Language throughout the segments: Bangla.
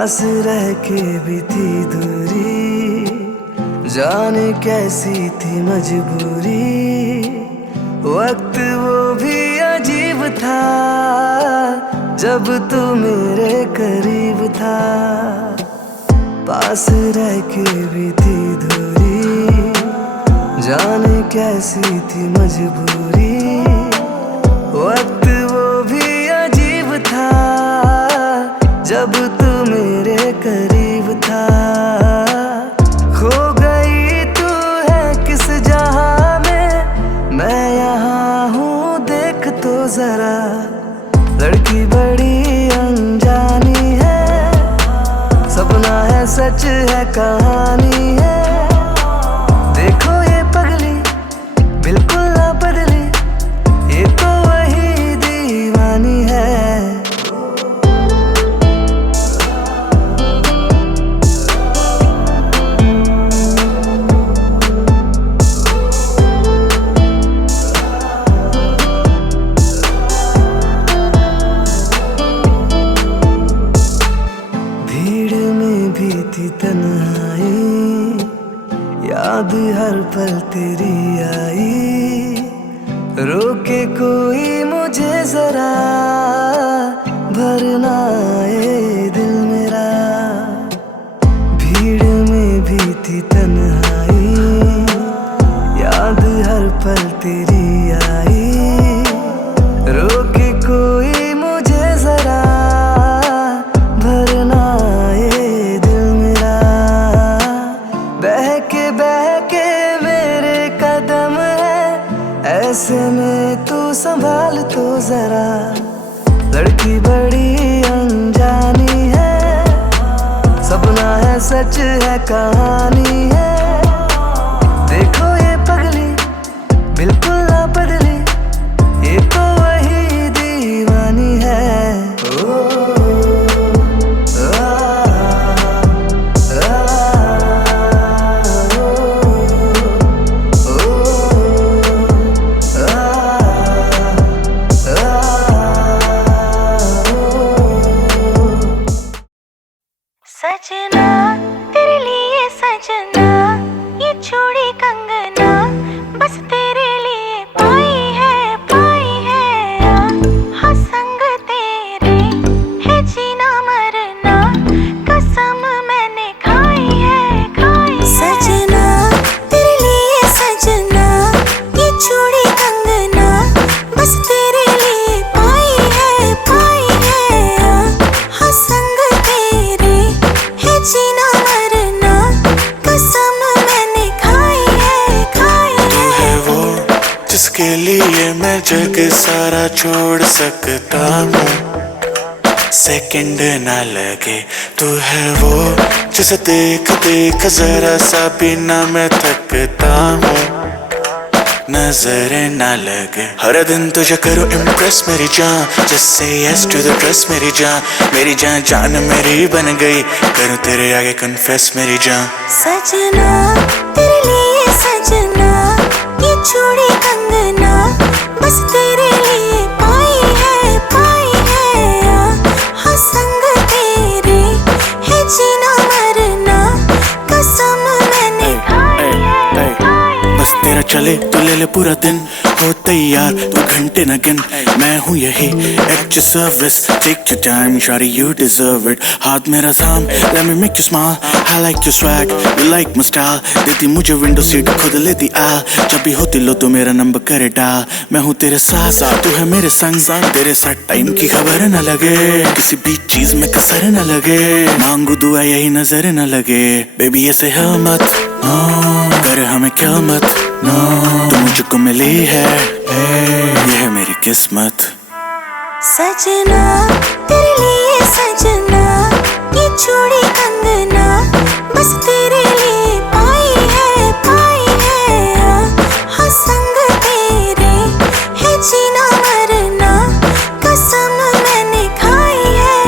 पास रह के भी थी दूरी, जाने कैसी थी मजबूरी। वक्त वो भी अजीब था जब तू मेरे करीब था। पास रह के भी थी दूरी, जाने कैसी थी मजबूरी। वक्त वो भी अजीब था जब तू मेरे करीब था। खो गई तू है किस जहां में, मैं यहाँ हूँ देख तो जरा। लड़की बड़ी अनजानी है, सपना है सच है कहानी है। देखो ये पगली बिल्कुल ना बदली, ये तो वही दीवानी है। भीड़ में भी थी तन्हाई, याद हर पल तेरी आई। रोके कोई मुझे जरा, भरना आए दिल मेरा। भीड़ में भी थी तन्हाई, याद हर पल तेरी आई। रोके कोई मुझे जरा, भरना आए दिल मेरा। बहके मेरे कदम है, ऐसे में तू संभाल तो जरा। लड़की बड़ी अनजानी है, सपना है सच है कहानी है। देखो ये पगली बिल्कुल ना बदली, ये तो वही दीवानी है। सजना तेरे लिए सजना, ये चूड़ी कंगना बस तेरे लिए पाई है। हाँ संग तेरे है जीना मरना, कसम मैंने खाई है। सजना तेरे लिए सजना, ये चूड़ी कंगना बस तेरे लिए पाई है। हाँ संग तेरे है जीना मरना, कसम मैंने खाई है। तू है वो जिसके लिए मैं जग सारा छोड़ सकता हूँ, सेकंड ना लगे। तू है वो जिसे देख देख जरा सा भी ना मैं थकता हूँ, नजरें ना लगे। हर दिन तुझे करूँ इम्प्रेस मेरी जान, just say yes to the dress मेरी जान। मेरी जान जान मेरी बन गई, करूँ तेरे आगे कन्फेस मेरी जान। सजना तेरे लिए सजना, ये चूड़ी कंगना बस तेरे लिए पाई है। हाँ संग तेरे है जीना मरना, कसम मैंने खाई है। बस तेरा चले तो ले ले पूरा दिन, हो तैयार तू घंटे न गिन। मैं हूँ यही at your service, take your time shawty you deserve it। हाथ मेरा थाम let me make you smile, I like your swag you like my style। देती मुझे विंडो सीट खुद लेती आ, जब भी होती लो तो मेरा नंबर करे डाल। मैं हूँ तेरे साथ तू है मेरे संग, तेरे साथ टाइम की खबर न लगे, किसी भी चीज में कसर न लगे। मांगू दुआ यही नजर न लगे, बेबी ऐसे है मत कर हमें क्या मत। तू मुझको मिली है, ये है मेरी किस्मत। सजना तेरे लिए सजना, ये चूड़ी कंगना बस तेरे लिए पाई है। हाँ संग तेरे है जीना मरना, कसम मैंने खाई है।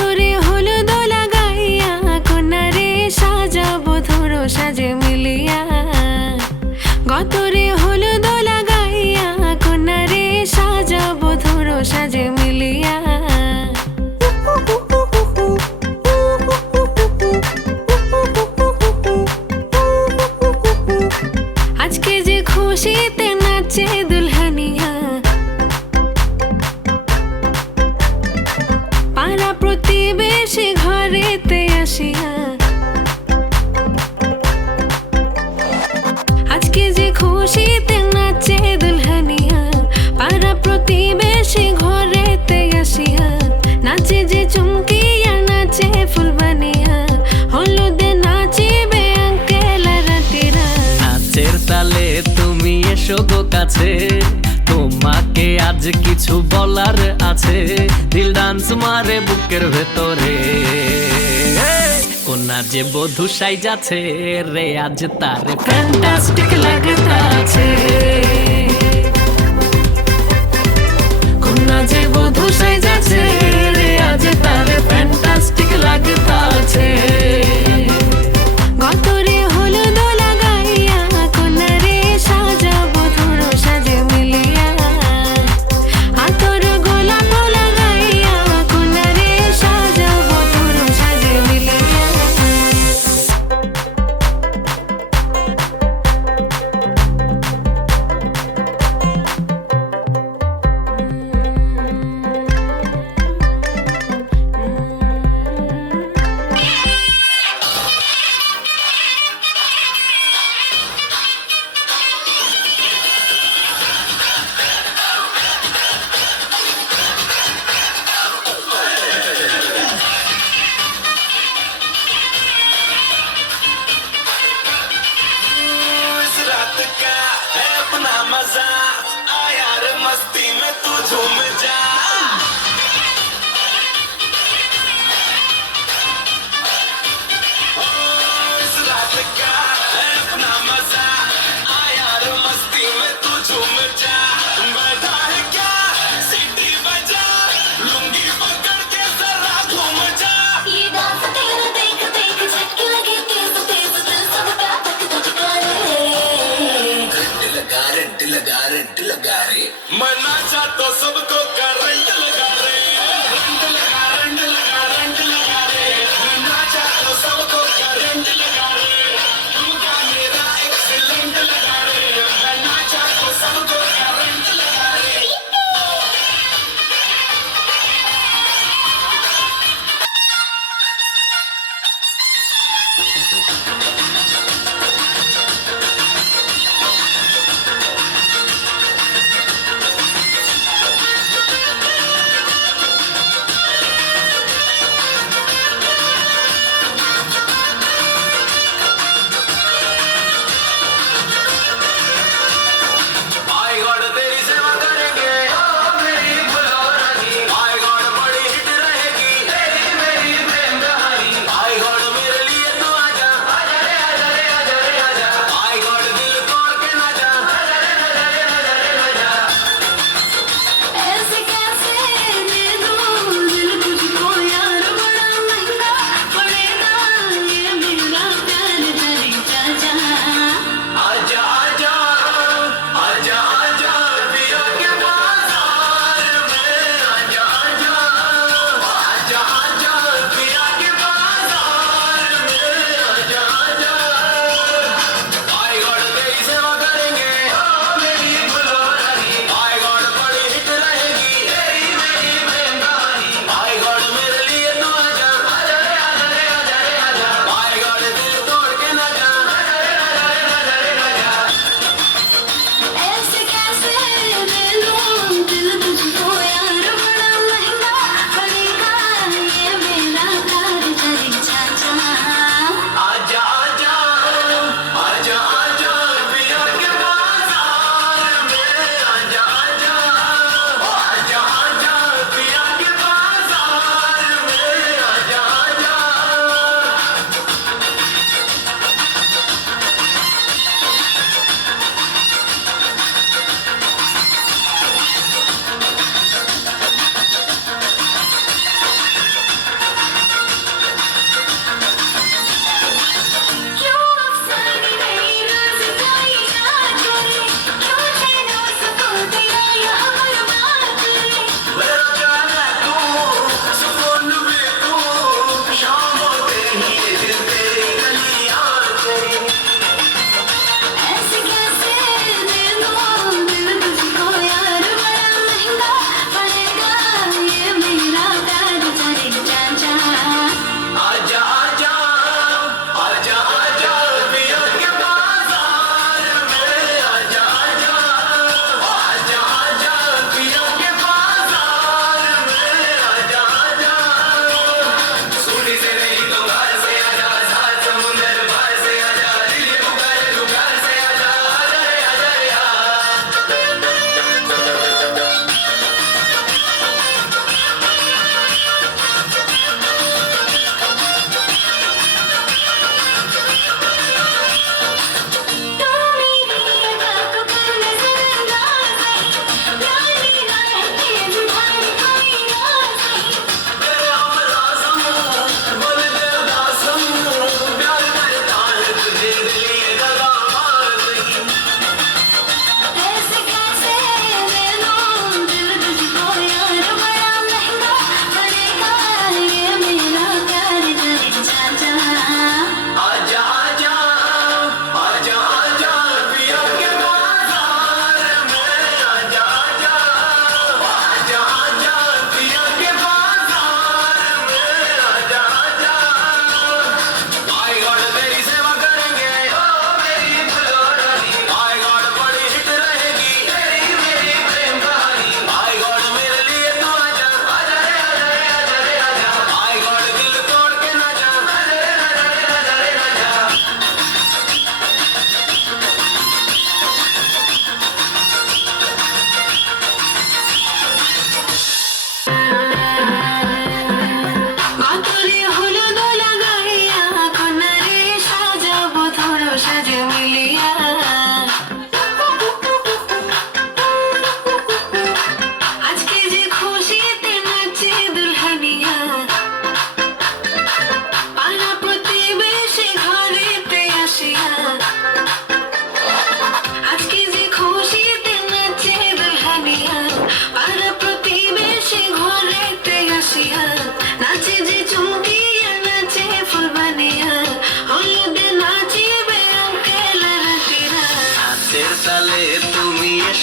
গতরে হলুদ লাগাইয়া কন্যারে সাজাবো ধরো সাজে মিলিয়া গতরে হলুদ লাগাইয়া কন্যারে সাজাবো ধরো সাজে মিলিয়া আজকে যে খুশিতে নাচে দুলহানিয়া পাড়া প্রতিবেশী ঘরেতে আসিয়া আজকে যে খুশিতে নাচে দুলহানিয়া পাড়া প্রতিবেশী ঘরেতে আসিয়া নাচে যে চুমকিয়া নাচে ফুলবানিয়া হলুদে নাচিবে আঙ্কেল রাতিরা নাচের তালে তুমি এসো গো কাছে তোমাকে আজ কিছু বলার আছে দিল ডান্স মারে বুকের ভেতরে কোনা যে বধূ সাইজাছে রে আজ তারে ফ্যান্টাস্টিক লাগতাছে কোনা যে বধূ সাইজাছে রে আজ তারে ফ্যান্টাস্টিক লাগতাছে গতরে হলুদ লাগাইয়া কন্যারে সাজাবো ধরো সাজে মিলিয়া আতর গোলাপ লাগাইয়া কন্যারে সাজাবো ধরো সাজে মিলিয়া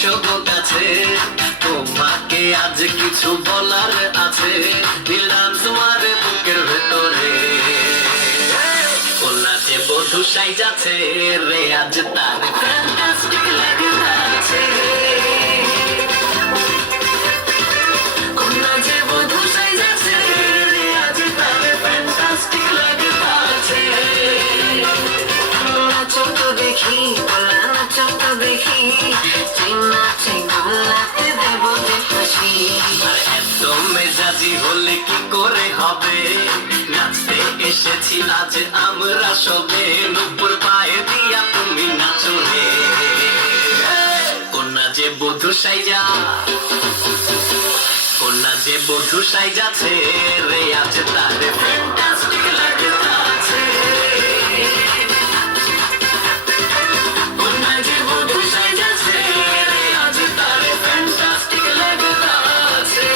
এসো গো কাছে তোমাকে আজ কিছু বলার আছে দিল ডান্স মারে বুকের ভেতরে কন্যা যে বধূ সাইজাছে রে আজ তার ফ্যান্টাস্টিক লাগতাছে কন্যা যে বধূ সাইজাছে রে আজ তার ফ্যান্টাস্টিক লাগতাছে নাচো তো দেখি বলা নাচো তো দেখি নাচে গোলাতে দেব যে ফাঁসি একদম মেজাজি হলে কি করে হবে নাচতে এসেছি আজ আমরা সবে নুপুর পায়ে দিয়া তুমি নাচো রে কন্যা যে বধূ সাইজা কন্যা যে বধূ সাইজাছে রে আজ তার ফ্যান্টাস্টিক লাগতাছে কন্যা যে বধূ সাইজাছে রে আজ তার ফ্যান্টাস্টিক লাগতাছে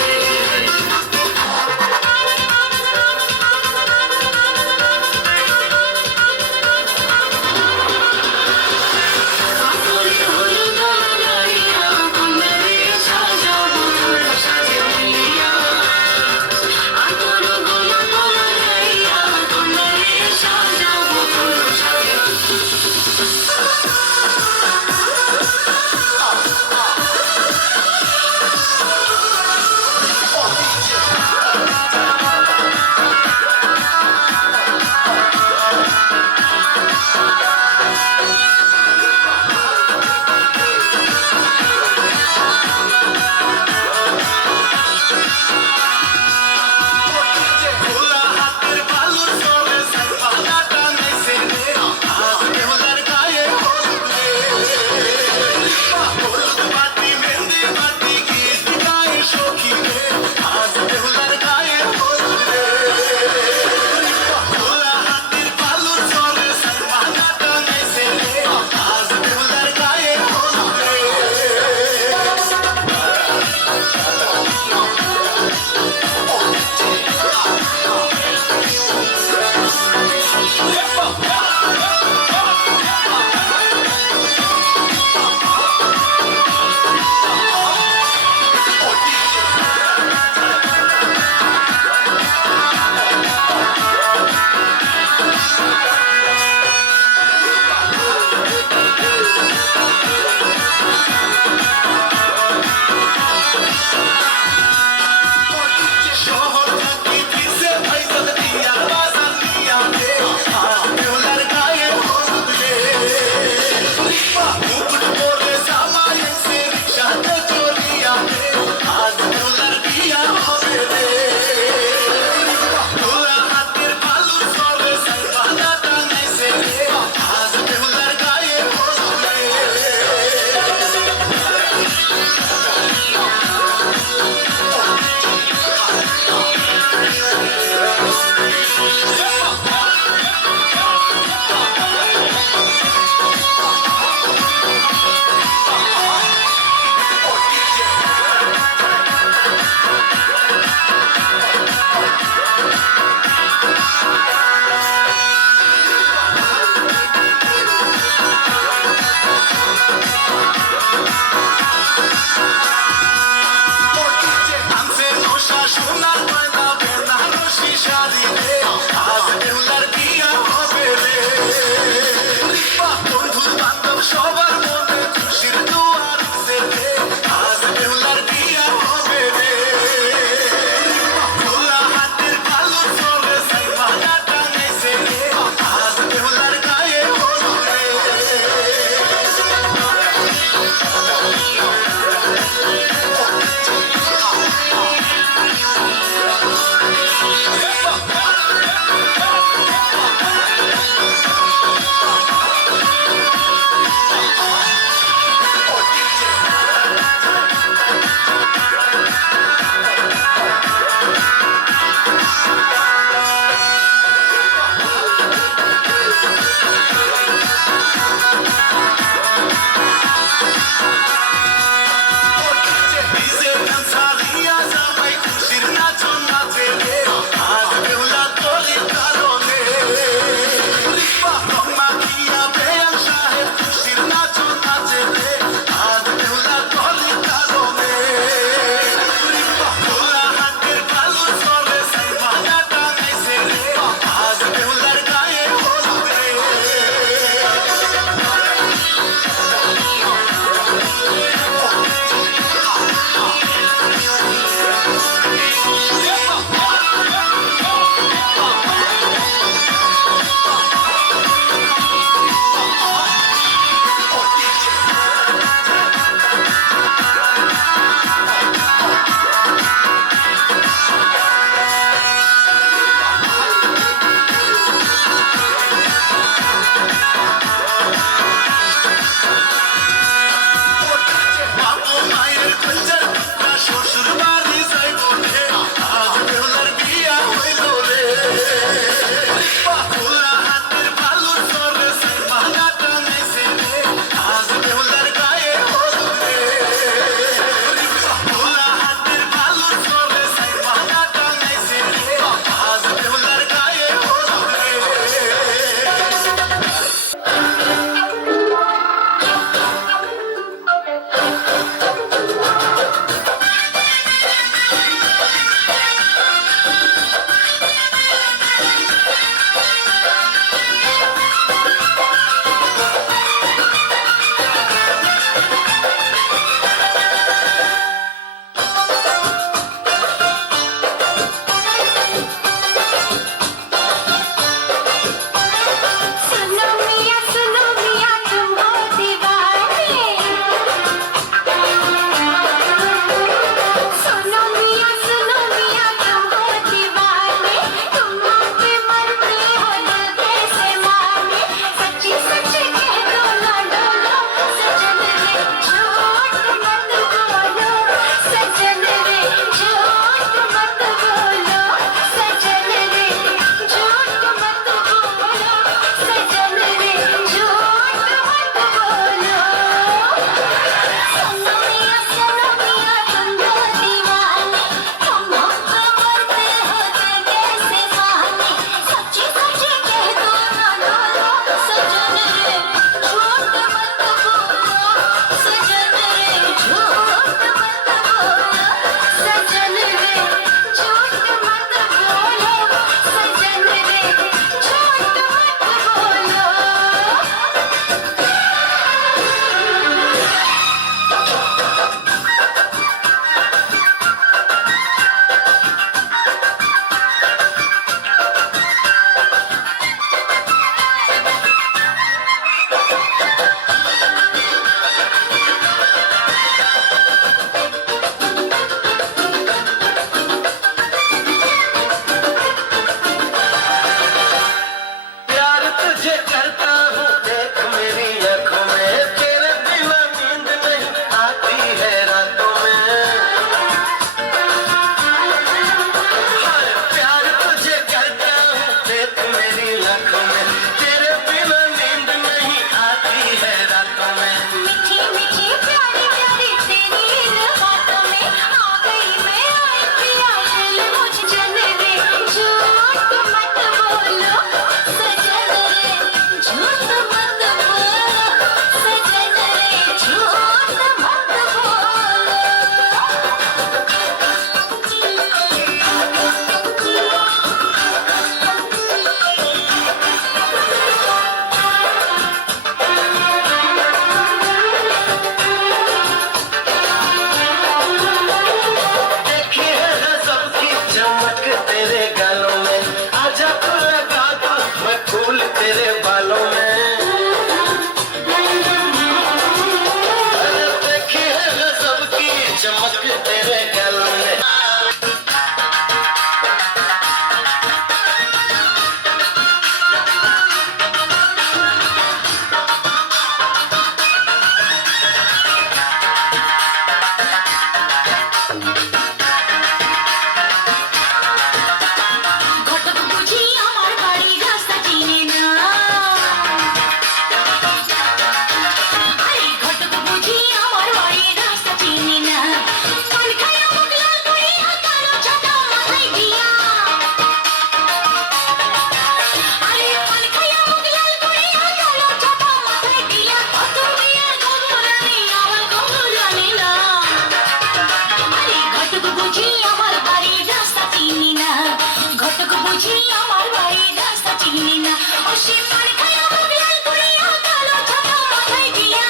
বাড়ি রাস্তা চিনি না ও সে পার খায়া মুখ লাল করিয়া কালো ছাতা মাথায় দিয়া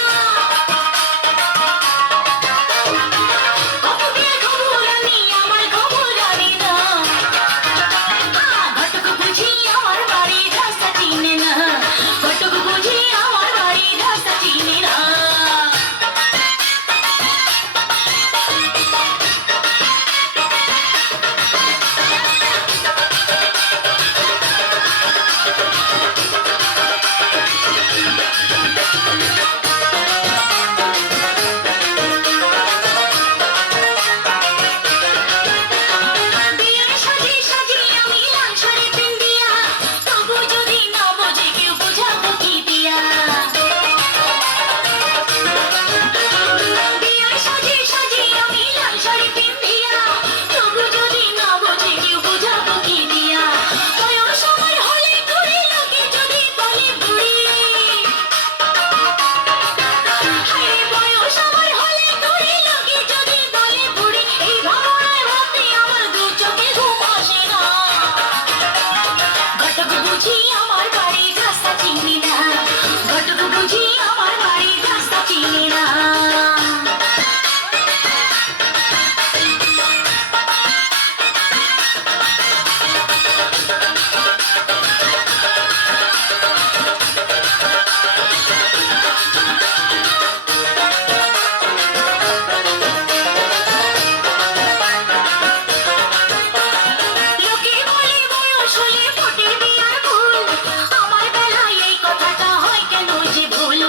কপুকের খবর আমি আমার খবর জানি না ঘটক বুঝি আমার বাড়ি রাস্তা চিনে না ঘটক বুঝি আমার বাড়ি রাস্তা চিনে না বিয়ের সাজি সাজি আমি লাল শাড়ি পিন্দিয়া তবু যদি না বোঝে কেউ বোঝাবো কি দিয়া বিয়ের সাজি সাজি আমি লাল শাড়ি পিন্দিয়া তবু যদি না বোঝে কেউ বোঝাবো কি দিয়া বয়স আমার হলে ঘুরে লোকে যদি বলে বুড়ি হায় বয়স আমার হলে ঘুরে লোকে যদি বলে বুড়ি এই ভাবনায় ভাবতে আমার দু চোখে ঘুম আসে না ঘটক বুঝি আমার বাড়ির রাস্তা চিনি না ঘটক বুঝি আমার বাড়ির রাস্তা চিনি না লোকে বলে বয়স হলে ফোটে বিয়ার ফুল আমার বেলায় এই কথাটা হয় কেন যে ভুল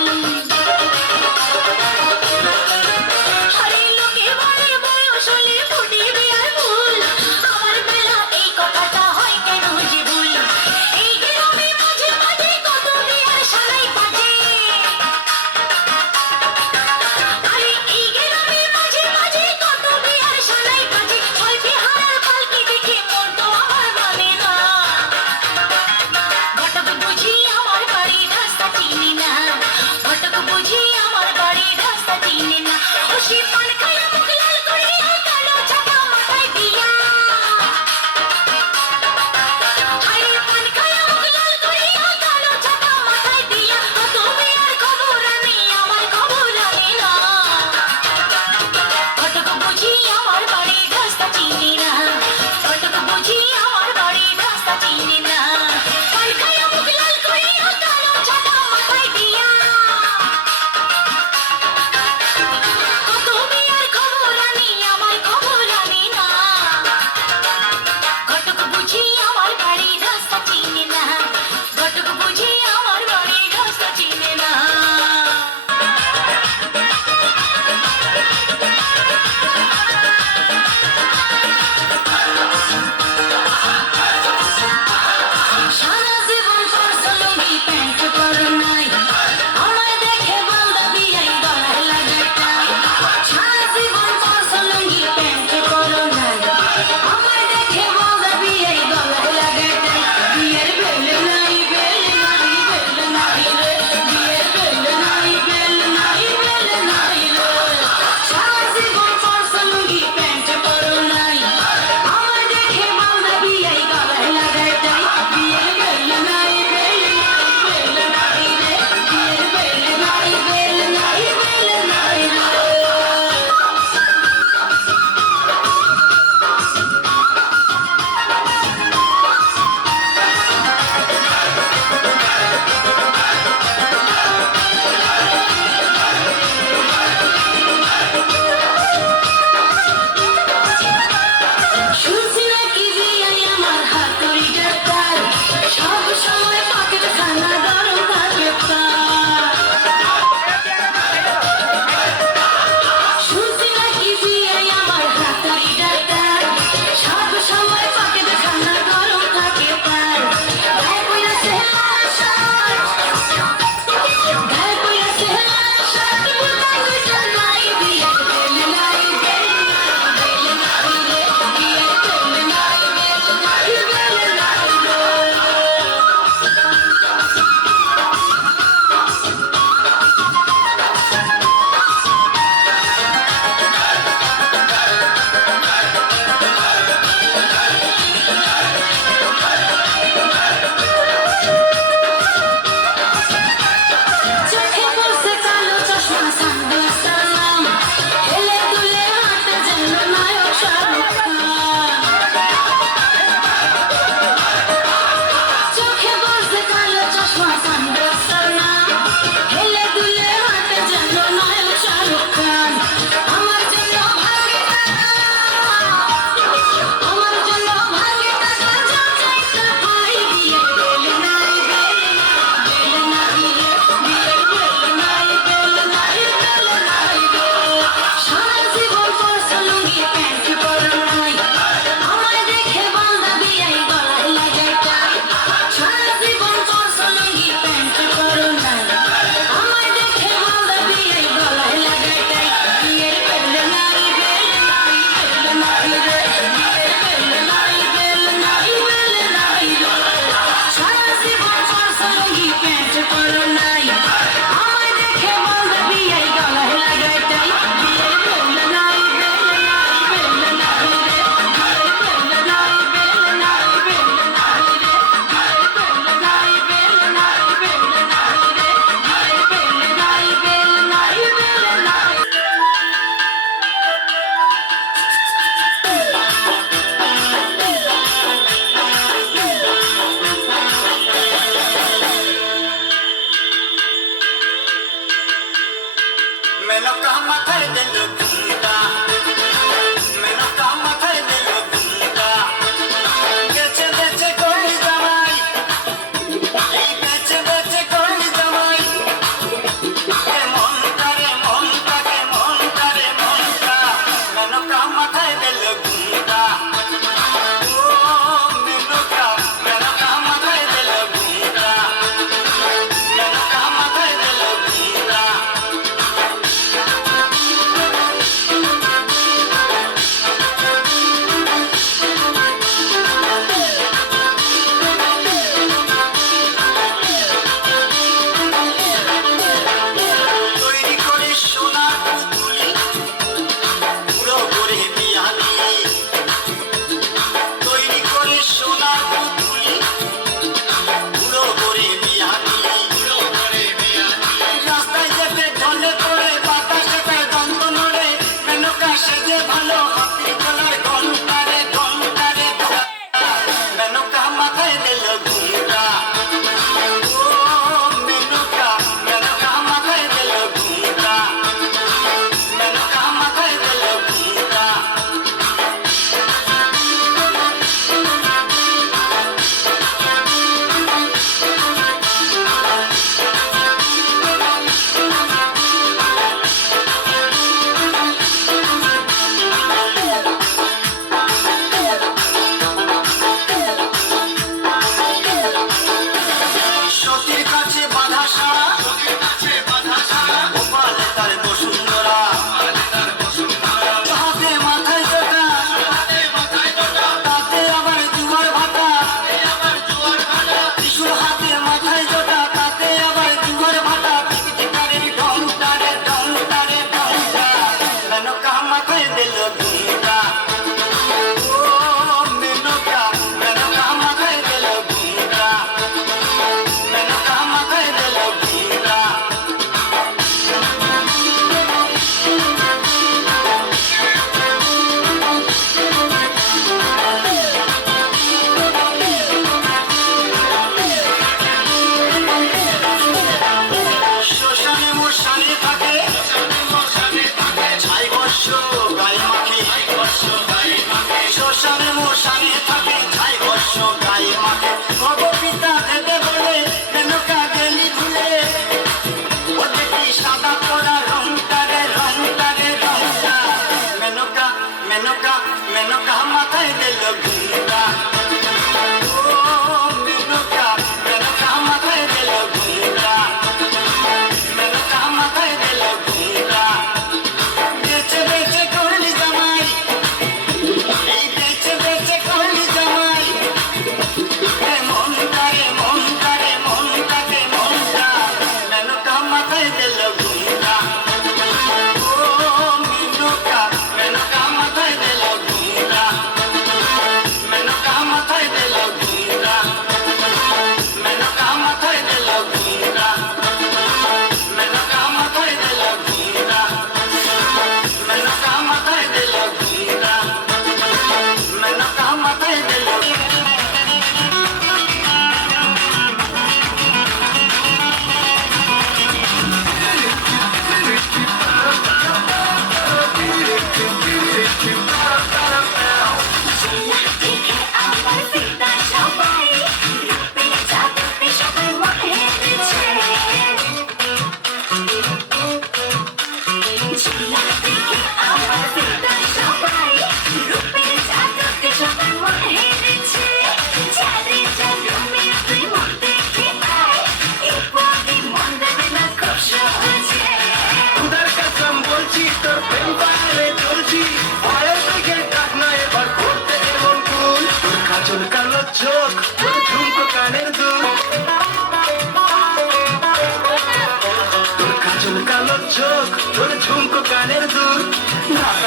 আরে লোকে বলে বয়স হলে ফোটে বিয়ার ফুল আমার বেলা এই কথাটা হয় কেন যে ভুল এই গ্রামে মাঝে মাঝে কত বিয়ার সারাই বাজে আরে এই গ্রামে মাঝে মাঝে কত বিয়ার সারাই বাজে ছয় বিহার পালকি দেখে মন তো আমার মানে না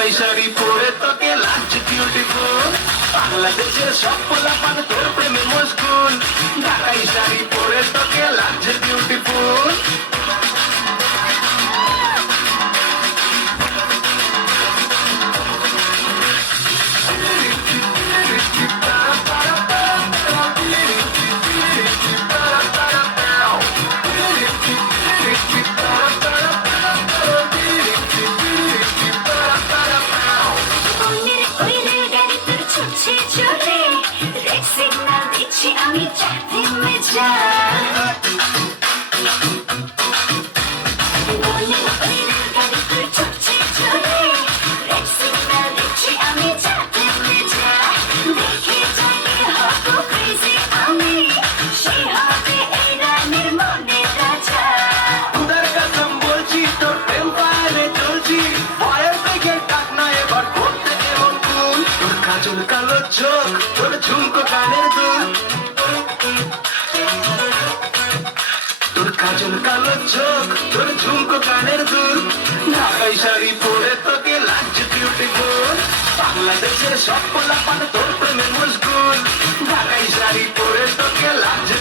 ঢাকাই শাড়ি পরে তোকে লাগছে বিউটিফুল বাংলাদেশের সব পোলাপান তোর প্রেমে মশগুল ঢাকাই শাড়ি পরে তোকে লাগছে বিউটিফুল মনের ওই রেলগাড়ি তোর ছুটছে চলে রেড সিগন্যাল দিচ্ছি আমি চাঁদে মেজা মনের ওই রেলগাড়ি তোর ছুটছে চলে রেড সিগন্যাল দিচ্ছি আমি চাঁদে মেজা দেখে যাকে হব ক্রেজি আমি সে হবে এই রানের মনে রাজা খুদার কসম বলছি তোর প্রেম পায়ে চলছি ভয়ের থেকে ডাক না এবার করতে এমন কুল তোর কাজল কালো চোখ তোর ঝুমকো কানের দুল তোর কাজল কালো চোখ তোর ঝুমকো কানের দুল ঢাকাই শাড়ি পরে তোকে লাগছে বিউটিফুল বাংলাদেশের সব পোলাপান তোর প্রেমে মশগুল ঢাকাই শাড়ি পরে তোকে লাগছে